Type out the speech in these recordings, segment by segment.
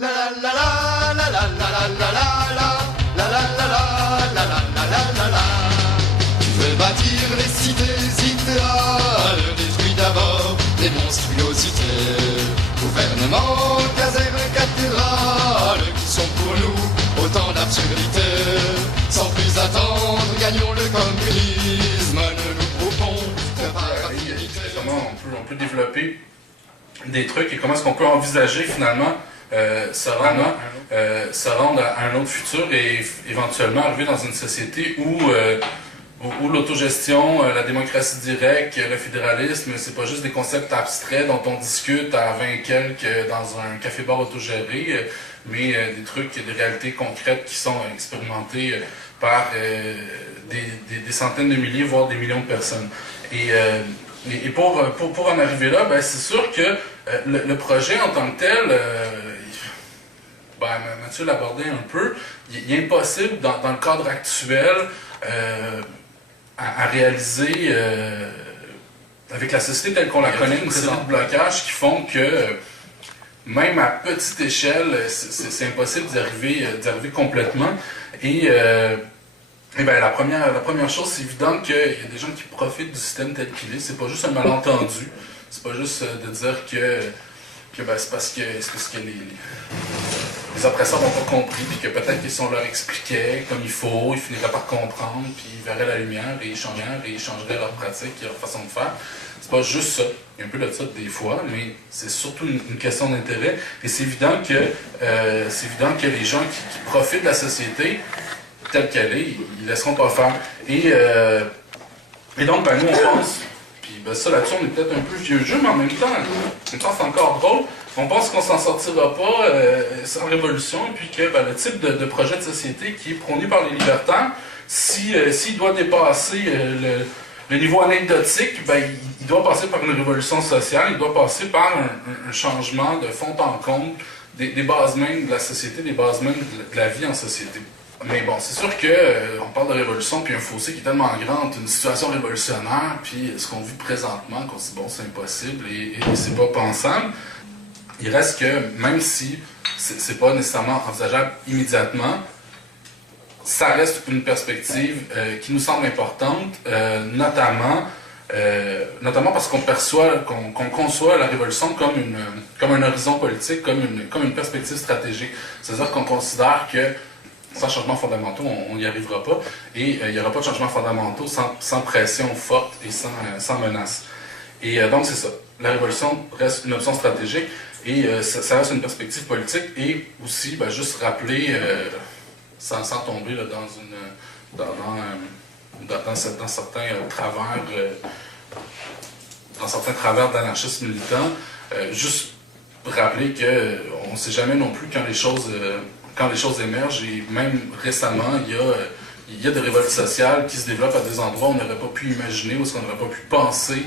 Tu veux bâtir les cités idéales, détruis d'abord les monstruosités. Gouvernement, casernes, cathédrales, qui sont pour nous autant d'absurdités. Sans plus attendre, gagnons le communisme, ne nous groupons que par affinité. Comment on peut développer des trucs et comment est-ce qu'on peut envisager finalement se rendre à un autre futur et éventuellement arriver dans une société où l'autogestion, la démocratie directe, le fédéralisme, c'est pas juste des concepts abstraits dont on discute à 20 quelques dans un café-bar autogéré, mais des trucs, des réalités concrètes qui sont expérimentées par des centaines de milliers, voire des millions de personnes. Et pour en arriver là, ben, c'est sûr que le projet en tant que tel, Mathieu l'abordait un peu, il est impossible dans le cadre actuel à réaliser avec la société telle qu'on la connaît, une série de blocages qui font que même à petite échelle, c'est impossible d'y arriver complètement. Et bien, la première chose, c'est évident qu'il y a des gens qui profitent du système tel qu'il est. C'est pas juste un malentendu. C'est pas juste de dire que ben, c'est parce que les oppresseurs n'ont pas compris, puis que peut-être que si on leur expliquait comme il faut, ils finiraient par comprendre, puis ils verraient la lumière et ils changeraient leur pratique et leur façon de faire. C'est pas juste ça. Il y a un peu de ça des fois, mais c'est surtout une question d'intérêt. Et c'est évident que les gens qui profitent de la société telle qu'elle est, ils ne laisseront pas faire. Et donc, ben, nous, on pense, puis ben, ça là-dessus, on est peut-être un peu vieux jeu, mais en même temps, c'est encore drôle. On pense qu'on s'en sortira pas sans révolution, et puis que ben, le type de projet de société qui est prôné par les libertaires, s'il doit dépasser le niveau anecdotique, ben, il doit passer par une révolution sociale, il doit passer par un changement de fond en comble des bases mêmes de la société, des bases mêmes de la vie en société. Mais bon, c'est sûr qu'on parle de révolution, puis un fossé qui est tellement grand entre une situation révolutionnaire, puis ce qu'on vit présentement, qu'on se dit bon, c'est impossible et c'est pas pensable. Il reste que, même si c'est pas nécessairement envisageable immédiatement, ça reste une perspective qui nous semble importante, notamment parce qu'on qu'on conçoit la révolution comme un horizon politique, comme une perspective stratégique. C'est-à-dire qu'on considère que sans changements fondamentaux, on n'y arrivera pas, et il n'y aura pas de changements fondamentaux sans pression forte et sans menace. Et donc c'est ça. La révolution reste une option stratégique, et ça reste une perspective politique, et aussi juste rappeler, sans tomber là, dans certains travers d'anarchisme militant, juste rappeler qu'on ne sait jamais non plus quand les choses émergent, et même récemment, il y a des révoltes sociales qui se développent à des endroits où on n'aurait pas pu imaginer, où on n'aurait pas pu penser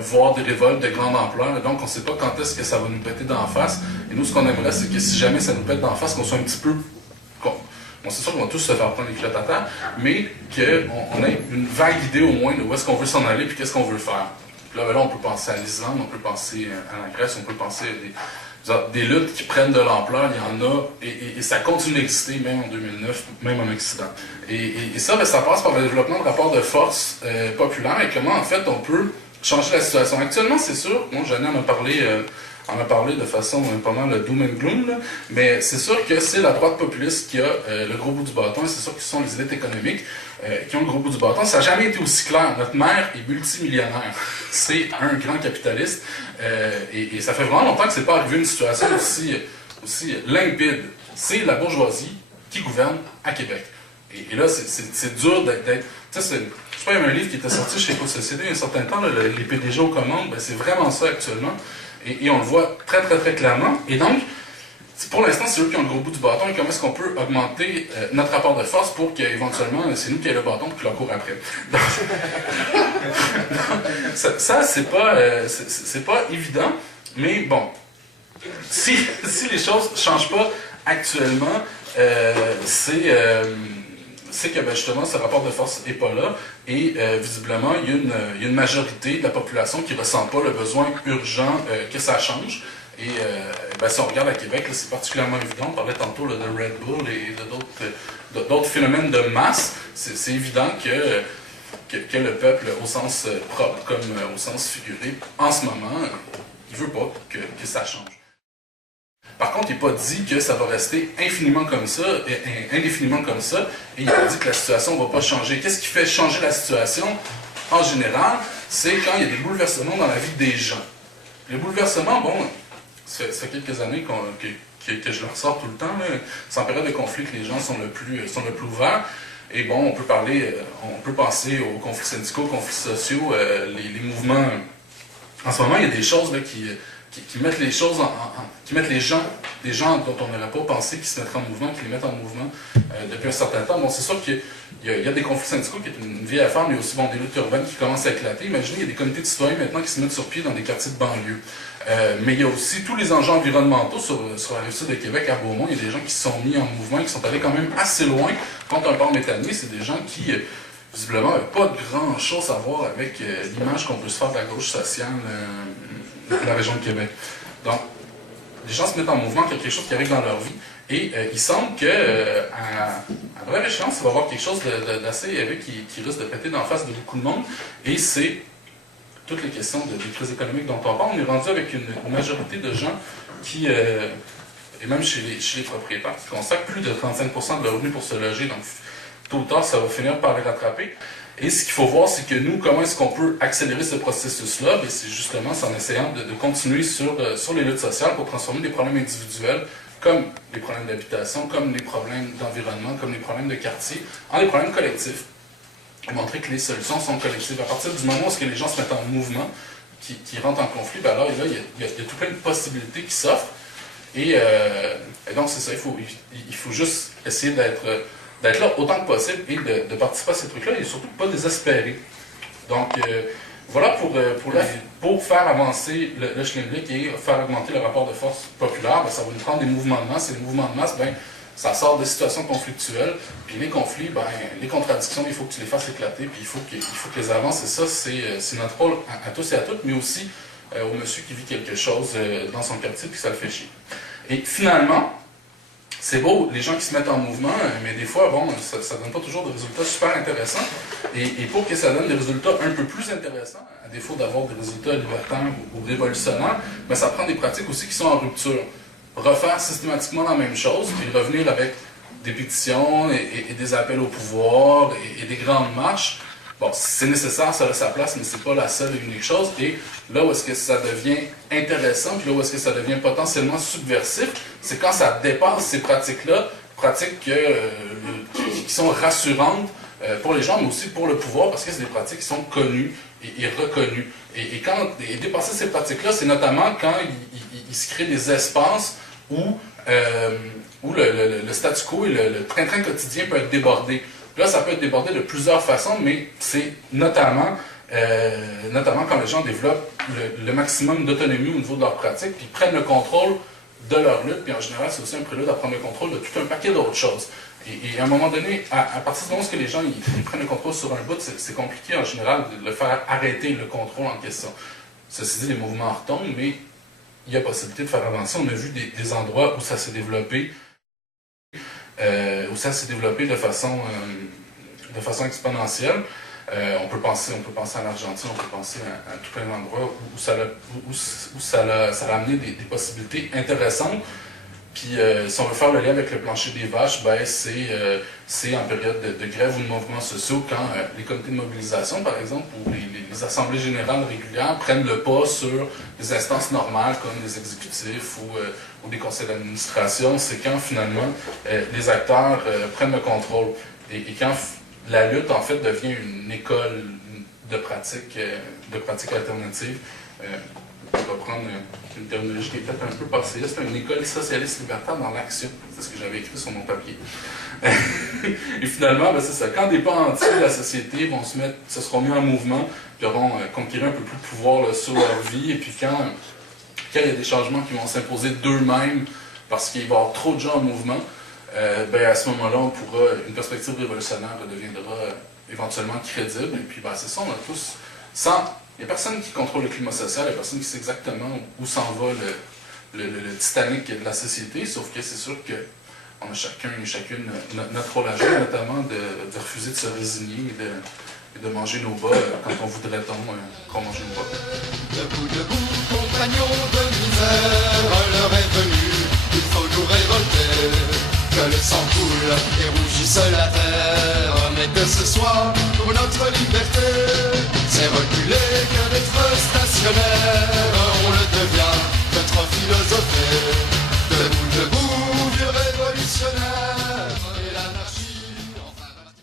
voir des révoltes de grande ampleur. Et donc, on ne sait pas quand est-ce que ça va nous péter d'en face. Et nous, ce qu'on aimerait, c'est que si jamais ça nous pète d'en face, qu'on soit un petit peu... Bon, c'est sûr qu'on va tous se faire prendre les culottes à terre, mais qu'on ait une vague idée au moins de où est-ce qu'on veut s'en aller et qu'est-ce qu'on veut faire. Puis là, on peut penser à l'Islande, on peut penser à la Grèce, on peut penser à des luttes qui prennent de l'ampleur, il y en a, et ça continue d'exister même en 2009, même en Occident. Et ça, ça passe par le développement de rapports de force populaires et comment, en fait, on peut changer la situation. Actuellement, c'est sûr, moi, Jeanne en a parlé de façon pas mal doom and gloom, là, mais c'est sûr que c'est la droite populiste qui a le gros bout du bâton, et c'est sûr que ce sont les élites économiques qui ont le gros bout du bâton. Ça n'a jamais été aussi clair. Notre maire est multimillionnaire. C'est un grand capitaliste. Et ça fait vraiment longtemps que c'est pas arrivé une situation aussi limpide. C'est la bourgeoisie qui gouverne à Québec. Et là, c'est dur d'être... Tu sais, je sais pas, il y avait un livre qui était sorti chez Éco-Société il y a un certain temps, là, les PDG aux commandes, ben, c'est vraiment ça actuellement. Et on le voit très, très, très clairement. Et donc, pour l'instant, c'est eux qui ont le gros bout du bâton. Et comment est-ce qu'on peut augmenter notre rapport de force pour qu'éventuellement, c'est nous qui ayons le bâton et qui leur court après. Donc, ça c'est pas évident. Mais bon, si les choses ne changent pas actuellement, c'est que justement ce rapport de force n'est pas là et visiblement il y a une majorité de la population qui ne ressent pas le besoin urgent que ça change. Et si on regarde à Québec, c'est particulièrement évident. On parlait tantôt là, de Red Bull et d'autres phénomènes de masse. C'est évident que le peuple, au sens propre comme au sens figuré, en ce moment, il ne veut pas que ça change. Par contre, il n'est pas dit que ça va rester infiniment comme ça, et indéfiniment comme ça, et il n'est pas dit que la situation ne va pas changer. Qu'est-ce qui fait changer la situation, en général? C'est quand il y a des bouleversements dans la vie des gens. Les bouleversements, bon, ça fait quelques années que je le ressors tout le temps, c'est en période de conflit que les gens sont le plus ouverts. Et bon, on peut penser aux conflits syndicaux, aux conflits sociaux, les mouvements. En ce moment, il y a des choses là, qui mettent les choses qui mettent des gens dont on n'aurait pas pensé qu'ils se mettraient en mouvement, qui les mettent en mouvement depuis un certain temps. Bon, c'est sûr qu'il y a des conflits syndicaux qui est une vieille affaire, mais il y a aussi des luttes urbaines qui commencent à éclater. Imaginez, il y a des comités de citoyens maintenant qui se mettent sur pied dans des quartiers de banlieue. Mais il y a aussi tous les enjeux environnementaux sur la rive-sud de Québec, à Beaumont. Il y a des gens qui se sont mis en mouvement, qui sont allés quand même assez loin contre un port méthanier. C'est des gens qui, visiblement, n'avaient pas grand-chose à voir avec l'image qu'on peut se faire de la gauche sociale de la région de Québec. Donc, les gens se mettent en mouvement, quelque chose qui arrive dans leur vie. Et il semble qu'à brève échéance, il va y avoir quelque chose d'assez élevé qui risque de péter dans la face de beaucoup de monde. Et c'est toutes les questions des crises économiques dont on parle. On est rendu avec une majorité de gens qui, et même chez les propriétaires, qui consacrent plus de 35% de leur revenu pour se loger. Donc, tôt ou tard, ça va finir par les rattraper. Et ce qu'il faut voir, c'est que nous, comment est-ce qu'on peut accélérer ce processus-là? C'est justement en essayant de continuer sur les luttes sociales pour transformer des problèmes individuels, comme les problèmes d'habitation, comme les problèmes d'environnement, comme les problèmes de quartier, en des problèmes collectifs. Et montrer que les solutions sont collectives. À partir du moment où les gens se mettent en mouvement, qui rentrent en conflit, ben alors là, il y a tout plein de possibilités qui s'offrent. Et donc, c'est ça, il faut juste essayer d'être là autant que possible et de participer à ces trucs-là et surtout pas désespérer. Donc, voilà pour faire avancer le Schlimblick et faire augmenter le rapport de force populaire, ben, ça va nous prendre des mouvements de masse. Et les mouvements de masse, ben, ça sort des situations conflictuelles. Puis les conflits, ben, les contradictions, il faut que tu les fasses éclater, puis il faut que les avances. Et ça, c'est notre rôle à tous et à toutes, mais aussi au monsieur qui vit quelque chose dans son quartier, puis ça le fait chier. Et finalement, c'est beau, les gens qui se mettent en mouvement, mais des fois, bon, ça ne donne pas toujours des résultats super intéressants. Et pour que ça donne des résultats un peu plus intéressants, à défaut d'avoir des résultats libertaires ou révolutionnaires, ben, ça prend des pratiques aussi qui sont en rupture. Refaire systématiquement la même chose, puis revenir avec des pétitions et des appels au pouvoir et des grandes marches. Bon, c'est nécessaire, ça a sa place, mais c'est pas la seule et unique chose. Et là où est-ce que ça devient intéressant, puis là où est-ce que ça devient potentiellement subversif, c'est quand ça dépasse ces pratiques-là, pratiques qui sont rassurantes pour les gens, mais aussi pour le pouvoir, parce que c'est des pratiques qui sont connues et reconnues. Et dépasser ces pratiques-là, c'est notamment quand il se crée des espaces où le statu quo et le train-train quotidien peut être débordé. Là, ça peut être débordé de plusieurs façons, mais c'est notamment quand les gens développent le maximum d'autonomie au niveau de leur pratique, puis prennent le contrôle de leur lutte, puis en général, c'est aussi un prélude à prendre le contrôle de tout un paquet d'autres choses. Et à un moment donné, à partir du moment où les gens ils prennent le contrôle sur un bout, c'est compliqué en général de le faire arrêter le contrôle en question. Ceci dit, les mouvements retombent, mais il y a possibilité de faire avancer. On a vu des endroits où ça s'est développé, de façon exponentielle. On peut penser à l'Argentine, on peut penser à tout plein d'endroits où ça a amené des possibilités intéressantes. Puis si on veut faire le lien avec le plancher des vaches, ben, c'est en période de grève ou de mouvements sociaux quand les comités de mobilisation, par exemple, ou les assemblées générales régulières prennent le pas sur des instances normales comme les exécutifs ou des conseils d'administration. C'est quand finalement les acteurs prennent le contrôle et quand la lutte en fait devient une école de pratiques alternatives. Je vais prendre une terminologie qui est peut-être un peu passée. C'est une école socialiste libertaire dans l'action. C'est ce que j'avais écrit sur mon papier. Et finalement, ben c'est ça. Quand des pans entiers de la société se seront mis en mouvement, puis auront conquérir un peu plus de pouvoir là, sur leur vie, et puis quand il y a des changements qui vont s'imposer d'eux-mêmes, parce qu'il va y avoir trop de gens en mouvement, ben à ce moment-là, une perspective révolutionnaire deviendra éventuellement crédible. Et puis, ben, c'est ça, on a tous... Il n'y a personne qui contrôle le climat social, il n'y a personne qui sait exactement où s'en va le Titanic de la société, sauf que c'est sûr que on a chacun et chacune notre rôle à jouer, notamment de refuser de se résigner et de manger nos bas quand on voudrait qu'on mange nos bas. Debout, compagnons de misère, l'heure est venue, il faut nous révolter. Que le sang coule et rougisse la terre, mais que ce soit pour notre liberté. C'est reculer que d'être stationnaire,